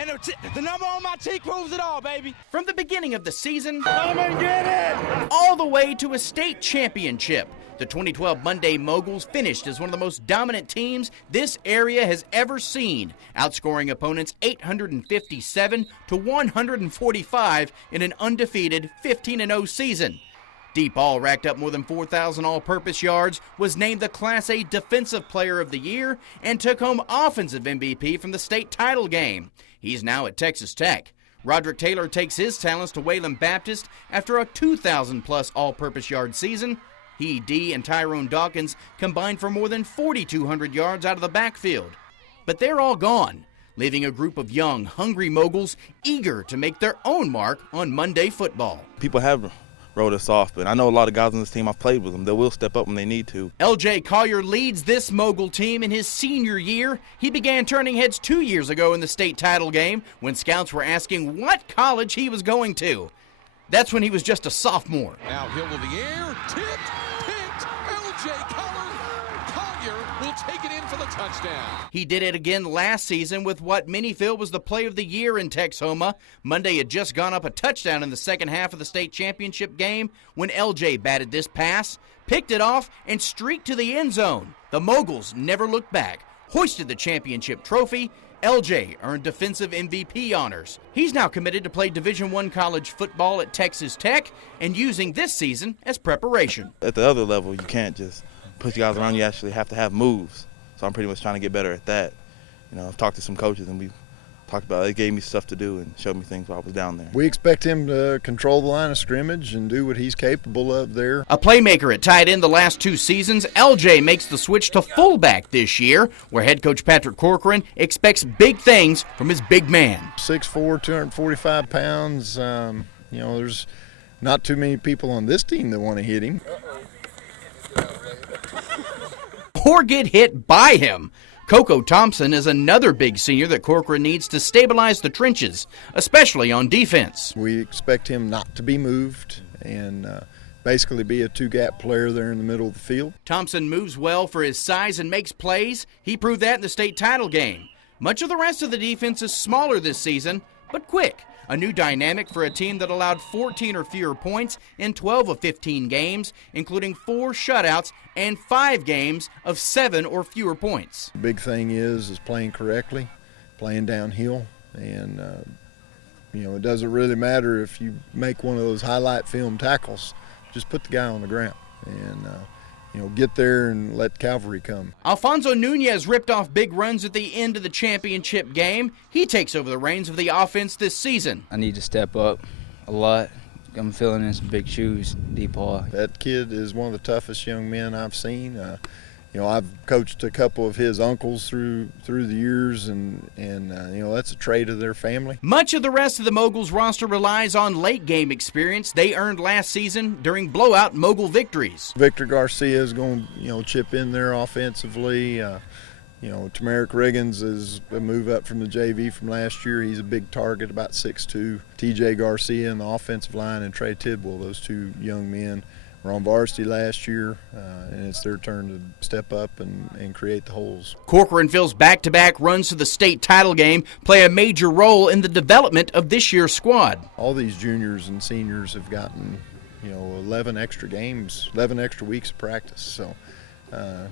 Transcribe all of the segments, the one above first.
and the number on my tee proves it all, baby. From the beginning of the season, Come and get it! all the way to a state championship, the 2012 Munday Moguls finished as one of the most dominant teams this area has ever seen, outscoring opponents 857 to 145 in an undefeated 15-0 season. Deep Ball racked up more than 4,000 all-purpose yards, was named the Class A Defensive Player of the Year, and took home Offensive MVP from the state title game. He's now at Texas Tech. Roderick Taylor takes his talents to Wayland Baptist after a 2,000-plus all-purpose yard season. He, D, and Tyrone Dawkins combined for more than 4,200 yards out of the backfield. But they're all gone, leaving a group of young, hungry Moguls eager to make their own mark on Monday football. People have wrote us off, but I know a lot of guys on this team. I've played with them. They will step up when they need to. LJ Collier leads this Mogul team in his senior year. He began turning heads 2 years ago in the state title game when scouts were asking what college he was going to. That's when he was just a sophomore. Now Hill of the air, tipped, picked, LJ Collier will take it in for the touchdown. He did it again last season with what many feel was the play of the year in Texhoma. Monday had just gone up a touchdown in the second half of the state championship game when LJ batted this pass, picked it off, and streaked to the end zone. The Moguls never looked back, hoisted the championship trophy. LJ earned defensive MVP honors. He's now committed to play Division I college football at Texas Tech and using this season as preparation. At the other level, you can't just push guys around. You actually have to have moves. So I'm pretty much trying to get better at that. You know, I've talked to some coaches and we talked about it. They gave me stuff to do and showed me things while I was down there. We expect him to control the line of scrimmage and do what he's capable of there. A playmaker at tight end the last 2 seasons, LJ makes the switch to fullback this year, where head coach Patrick Corcoran expects big things from his big man. 6'4", 245 pounds. There's not too many people on this team that want to hit him. Or get hit by him. Coco Thompson is another big senior that Corcoran needs to stabilize the trenches, especially on defense. We expect him not to be moved and basically be a two-gap player there in the middle of the field. Thompson moves well for his size and makes plays. He proved that in the state title game. Much of the rest of the defense is smaller this season, but quick. A new dynamic for a team that allowed 14 or fewer points in 12 of 15 games, including 4 shutouts and 5 games of 7 or fewer points. The big thing is playing correctly, playing downhill, and it doesn't really matter if you make one of those highlight film tackles. Just put the guy on the ground and get there and let cavalry come. Alfonso Nunez ripped off big runs at the end of the championship game. He takes over the reins of the offense this season. I need to step up a lot. I'm filling in some big shoes, Deep Ball. That kid is one of the toughest young men I've seen. I've coached a couple of his uncles through the years, and that's a trait of their family. Much of the rest of the Moguls roster relies on late game experience they earned last season during blowout Mogul victories. Victor Garcia is going to chip in there offensively. Tamarick Riggins is a move up from the JV from last year. He's a big target, about 6'2". TJ Garcia in the offensive line and Trey Tidwell, those two young men, were on varsity last year, and it's their turn to step up and create the holes. Corcoran feels back-to-back runs to the state title game play a major role in the development of this year's squad. All these juniors and seniors have gotten 11 extra games, 11 extra weeks of practice. So,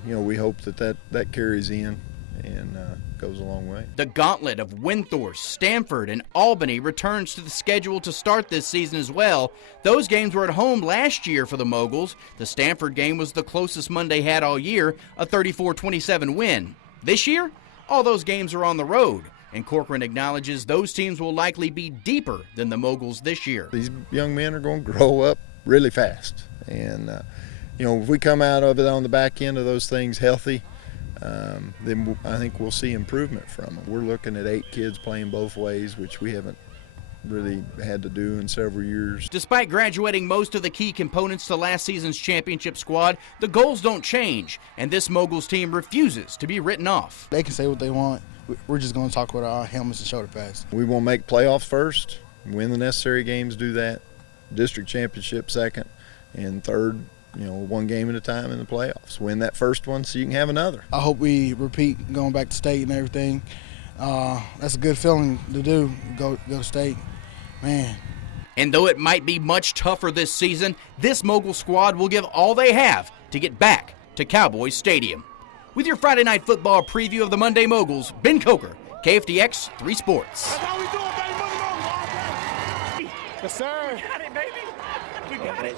we hope that carries in and goes a long way. The gauntlet of Windthorst, Stanford, and Albany returns to the schedule to start this season as well. Those games were at home last year for the Moguls. The Stanford game was the closest Monday had all year, a 34-27 win. This year, all those games are on the road, and Corcoran acknowledges those teams will likely be deeper than the Moguls this year. These young men are going to grow up really fast, and if we come out of it on the back end of those things healthy, then I think we'll see improvement from them. We're looking at 8 kids playing both ways, which we haven't really had to do in several years. Despite graduating most of the key components to last season's championship squad, the goals don't change, and this Moguls team refuses to be written off. They can say what they want. We're just going to talk with our helmets and shoulder pads. We want to make playoffs first, win the necessary games, do that. District championship second, and third, one game at a time in the playoffs. Win that first one so you can have another. I hope we repeat going back to state and everything. That's a good feeling to do. Go to state, man. And though it might be much tougher this season, this Mogul squad will give all they have to get back to Cowboys Stadium. With your Friday Night Football preview of the Munday Moguls, Ben Coker, KFDX 3 Sports. That's how we do it, baby. Monday Moguls. Yes, sir. We got it, baby. We got it.